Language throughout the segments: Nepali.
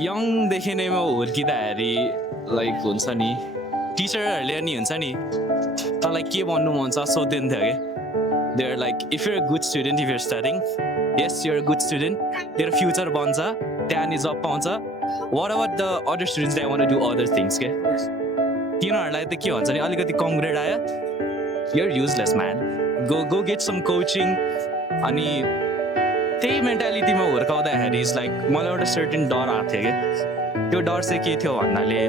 यङदेखि नै म हुर्किँदाखेरि लाइक हुन्छ नि टिचरहरूले नि हुन्छ नि तँलाई के भन्नु मन छ सोधिन्थ्यो कि they are like if you're good student if you're studying yes you're good student तेरो फ्युचर बन्छ त्यहाँनिर जब पाउँछ whatever the other students they want to do other things के तिनीहरूलाई त के भन्छ नि अलिकति कङ्ग्रेड आयो you're useless man go get some coaching अनि त्यही मेन्टालिटीमा हुर्काउँदाखेरि इज लाइक मलाई एउटा सर्टेन डर आएको थियो कि त्यो डर चाहिँ के थियो भन्नाले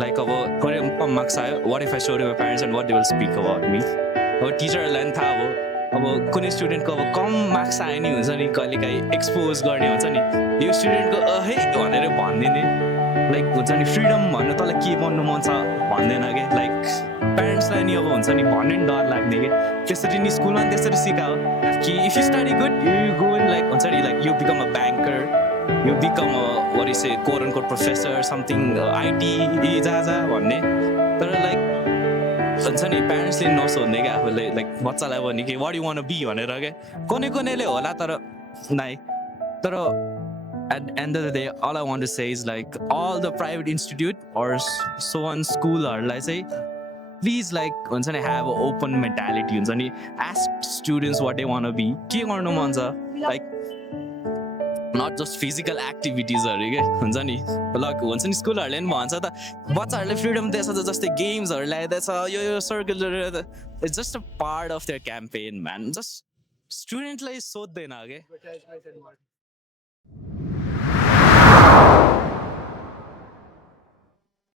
लाइक अब कहिले कम मार्क्स आयो what if I show my parents and what they will speak about me अब टिचरहरूलाई पनि थाहा भयो अब कुनै स्टुडेन्टको अब कम मार्क्स आयो नि हुन्छ नि कहिलेकाहीँ एक्सपोज गर्ने हुन्छ नि यो स्टुडेन्टको अहे भनेर भनिदिने लाइक हुन्छ नि फ्रिडम भन्नु तँलाई के भन्नु मन छ भन्दैन कि लाइक प्यारेन्ट्सलाई नि अब हुन्छ नि भन्ने नि डर लाग्ने कि त्यसरी नि स्कुलमा पनि त्यसरी सिकायो कि if you study good you go in like हुन्छ नि like you become a banker you become a what is a core and core professor something IT जहाँ भन्ने तर लाइक हुन्छ नि प्यारेन्ट्सले नसोध्ने क्या आफूले लाइक बच्चालाई भने कि वाट यु वान बी भनेर क्या कुनैले होला तर नाइ तर at the end of the day all I want to say is like all the private institute or so on schoolहरूलाई चाहिँ please like हुन्छ नि have an open mentality हुन्छ नि ask students what they want to be के गर्नु मन छ like not just physical activities हरु के हुन्छ नि लाइक हुन्छ नि स्कुलहरूले पनि भन्छ त बच्चाहरूले फ्रिडम दिएछ जस्तै गेम्सहरू ल्याइदिएछ यो सर्कलहरू it's just a part of their campaign man just स्टुडेन्टलाई सोध्दैन के